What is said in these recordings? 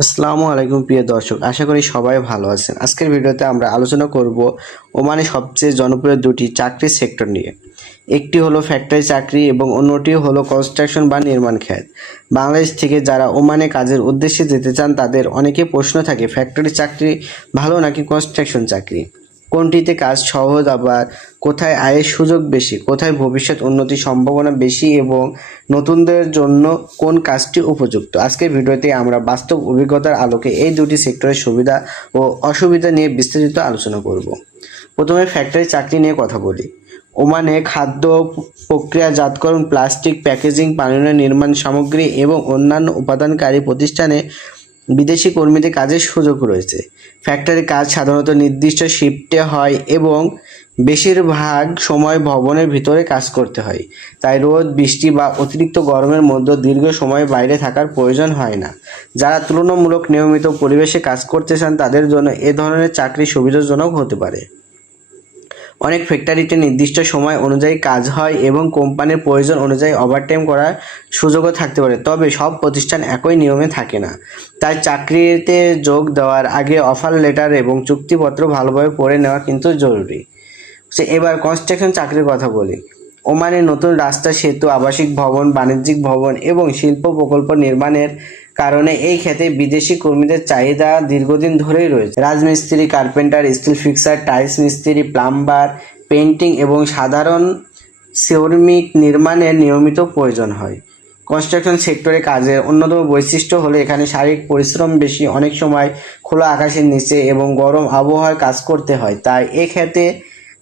আসসালামু আলাইকুম প্রিয় দর্শক, আশা করি সবাই ভালো আছেন। আজকের ভিডিওতে আমরা আলোচনা করব ওমানে সবচেয়ে জনপ্রিয় দুটি চাকরির সেক্টর নিয়ে। একটি হলো ফ্যাক্টরি চাকরি এবং অন্যটি হলো কনস্ট্রাকশন বা নির্মাণ খাত। বাংলাদেশ থেকে যারা ওমানে কাজের উদ্দেশ্যে যেতে চান তাদের অনেকে প্রশ্ন থাকে, ফ্যাক্টরি চাকরি ভালো নাকি কনস্ট্রাকশন চাকরি, কোনটিতে কাজ সহজ, আবার কোথায় আয়ের সুযোগ বেশি, কোথায় ভবিষ্যৎ উন্নতির সম্ভাবনা বেশি এবং নতুনদের জন্য কোন কাজটি উপযুক্ত। আজকের ভিডিওতে আমরা বাস্তব অভিজ্ঞতার আলোকে এই দুটি সেক্টরের সুবিধা ও অসুবিধা নিয়ে বিস্তারিত আলোচনা করব। প্রথমে ফ্যাক্টরি চাকরি নিয়ে কথা বলি। ওমানে খাদ্য প্রক্রিয়াজাতকরণ, প্লাস্টিক প্যাকেজিং, পানীয় নির্মাণ সামগ্রী এবং অন্যান্য উপাদানকারী প্রতিষ্ঠানে বিদেশি কর্মীদের কাজের সুযোগ রয়েছে। ফ্যাক্টরি কাজ সাধারণত নির্দিষ্ট শিফটে হয় এবং বেশিরভাগ সময় ভবনের ভিতরে কাজ করতে হয়, তাই রোদ, বৃষ্টি বা অতিরিক্ত গরমের মধ্যে দীর্ঘ সময় বাইরে থাকার প্রয়োজন হয় না। যারা তুলনামূলক নিয়মিত পরিবেশে কাজ করতে চান তাদের জন্য এ ধরনের চাকরি সুবিধাজনক হতে পারে। অনেক ফ্যাক্টরিতে নির্দিষ্ট সময় অনুযায়ী কাজ হয় এবং কোম্পানির প্রয়োজন অনুযায়ী ওভারটাইম করার সুযোগও থাকতে পারে, তবে সব প্রতিষ্ঠান একই নিয়মে থাকে না। তাই চাকরিতে যোগ দেওয়ার আগে অফার লেটার এবং চুক্তিপত্র ভালোভাবে পড়ে নেওয়া কিন্তু জরুরি। এবার কনস্ট্রাকশন চাকরির কথা বলি। ওমানে নতুন রাস্তা, সেতু, আবাসিক ভবন, বাণিজ্যিক ভবন এবং শিল্প প্রকল্প নির্মাণের কারণে এই ক্ষেত্রে বিদেশি কর্মীদের চাহিদা দীর্ঘদিন ধরেই রয়েছে। রাজমিস্ত্রি, কার্পেন্টার, স্টিল ফিক্সার, টাইলস মিস্ত্রি, প্লাম্বার, পেইন্টিং এবং সাধারণ শ্রমিক নির্মাণের নিয়মিত প্রয়োজন হয়। কনস্ট্রাকশন সেক্টরে কাজের অন্যতম বৈশিষ্ট্য হলো এখানে শারীরিক পরিশ্রম বেশি, অনেক সময় খোলা আকাশের নিচে এবং গরম আবহাওয়ায় কাজ করতে হয়। তাই এক্ষেত্রে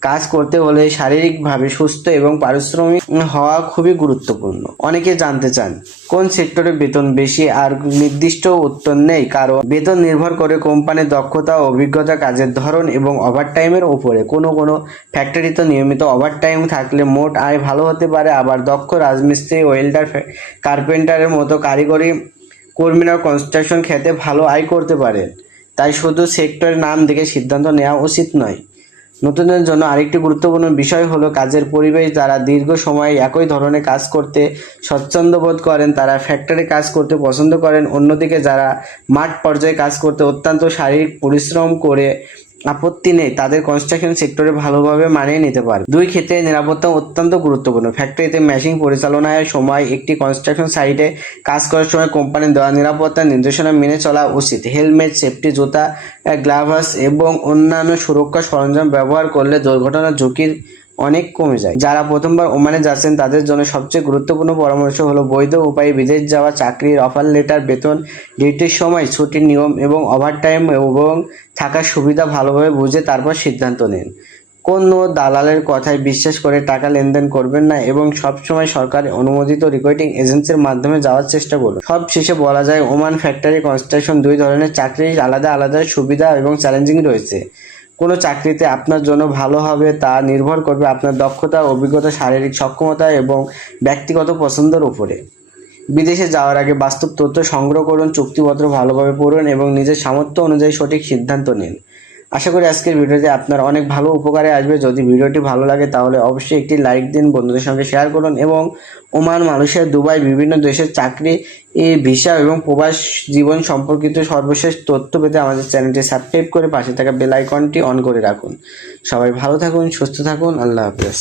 কাজ করতে হলে শারীরিকভাবে সুস্থ এবং পারিশ্রমিক হওয়া খুবই গুরুত্বপূর্ণ। অনেকে জানতে চান কোন সেক্টরে বেতন বেশি, আর নির্দিষ্ট উত্তর নেই, কারণ বেতন নির্ভর করে কোম্পানির দক্ষতা, অভিজ্ঞতা, কাজের ধরন এবং ওভারটাইমের উপরে। কোনো ফ্যাক্টরিতে নিয়মিত ওভারটাইম থাকলে মোট আয় ভালো হতে পারে, আবার দক্ষ রাজমিস্ত্রি, ওয়েল্ডার, কার্পেন্টারের মতো কারিগরি কর্মীরা কনস্ট্রাকশন ক্ষেত্রে ভালো আয় করতে পারেন। তাই শুধু সেক্টরের নাম দেখে সিদ্ধান্ত নেওয়া উচিত নয়। নতুনদের জন্য আরেকটি গুরুত্বপূর্ণ বিষয় হলো কাজের পরিবেশ। যারা দীর্ঘ সময় একই ধরনের কাজ করতে স্বচ্ছন্দ বোধ করেন তারা ফ্যাক্টরি কাজ করতে পছন্দ করেন। অন্যদিকে যারা মাঠ পর্যায়ে কাজ করতে অত্যন্ত শারীরিক পরিশ্রম করে আপত্তি নেই, তাদের কনস্ট্রাকশন সেক্টরে ভালোভাবে মানিয়ে নিতে পারে। দুই ক্ষেত্রে নিরাপত্তা অত্যন্ত গুরুত্বপূর্ণ। ফ্যাক্টরিতে মেশিন পরিচালনার সময় একটি কনস্ট্রাকশন সাইটে কাজ করার সময় কোম্পানির দেওয়া নিরাপত্তা নির্দেশনা মেনে চলা উচিত। হেলমেট, সেফটি জুতা, গ্লাভস এবং অন্যান্য সুরক্ষা সরঞ্জাম ব্যবহার করলে দুর্ঘটনার ঝুঁকি অনেক কমে যায়। যারা প্রথমবার ওমানে যাচ্ছেন তাদের জন্য সবচেয়ে গুরুত্বপূর্ণ পরামর্শ হলো বৈধ উপায়ে বিদেশ যাওয়া, চাকরির অফার লেটার, বেতন, ডিউটির সময়, ছুটির নিয়ম এবং ওভারটাইম এবং থাকার সুবিধা ভালোভাবে বুঝে তারপর সিদ্ধান্ত নিন। কোনো দালালের কথায় বিশ্বাস করে টাকা লেনদেন করবেন না এবং সবসময় সরকারি অনুমোদিত রিক্রুটিং এজেন্সির মাধ্যমে যাওয়ার চেষ্টা করুন। সব শেষে বলা যায়, ওমান ফ্যাক্টরি কনস্ট্রাকশন দুই ধরনের চাকরি, আলাদা আলাদা সুবিধা এবং চ্যালেঞ্জিং রয়েছে। কোনো চাকরিতে আপনার জন্য ভালো হবে তা নির্ভর করবে আপনার দক্ষতা, অভিজ্ঞতা, শারীরিক সক্ষমতা এবং ব্যক্তিগত পছন্দের উপরে। বিদেশে যাওয়ার আগে বাস্তব তথ্য সংগ্রহ করুন, চুক্তিপত্র ভালোভাবে পড়ুন এবং নিজের সামর্থ্য অনুযায়ী সঠিক সিদ্ধান্ত নিন। আশা করি আজকের ভিডিওতে আপনার অনেক ভালো উপকারে আসবে। যদি ভিডিওটি ভালো লাগে তাহলে অবশ্যই একটি লাইক দিন, বন্ধুদের সঙ্গে শেয়ার করুন এবং ওমান, মালয়েশিয়া, দুবাই, বিভিন্ন দেশের চাকরি, ভিসা এবং প্রবাস জীবন সম্পর্কিত সর্বশেষ তথ্য পেতে আমাদের চ্যানেলটি সাবস্ক্রাইব করে পাশে থাকা বেল আইকনটি অন করে রাখুন। সবাই ভালো থাকুন, সুস্থ থাকুন। আল্লাহ হাফেজ।